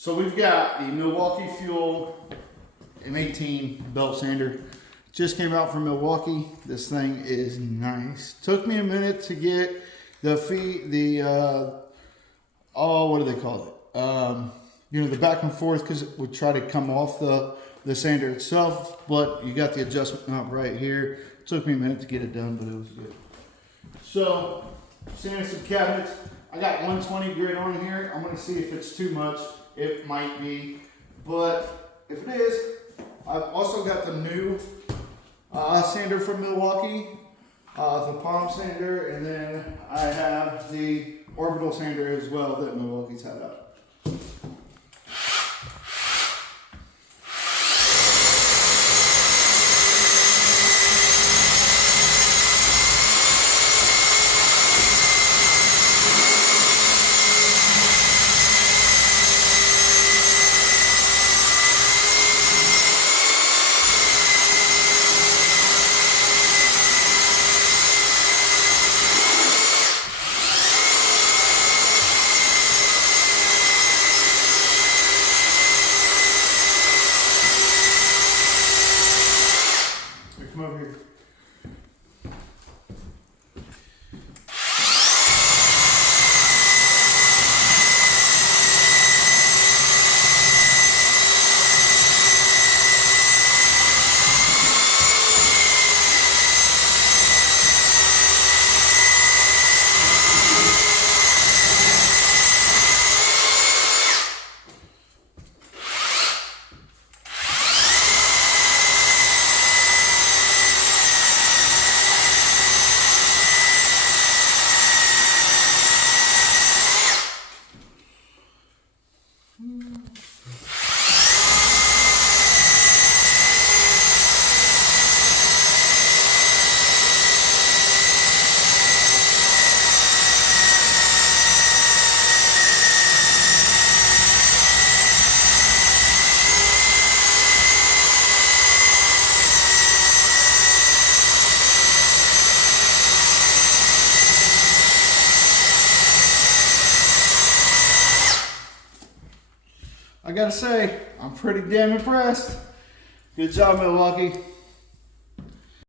So we've got a Milwaukee Fuel M18 belt sander. Just came out from Milwaukee. This thing is nice. Took me a minute to get the what do they call it? You know, the back and forth, because it would try to come off the sander itself, but you got the adjustment knob right here. Took me a minute to get it done, but it was good. So, sanding some cabinets. I got 120 grit on here. I'm gonna see if it's too much. It might be, but if it is, I've also got the new sander from Milwaukee, the palm sander, and then I have the orbital sander as well that Milwaukee's had out. Come over here. I gotta say, I'm pretty damn impressed. Good job, Milwaukee.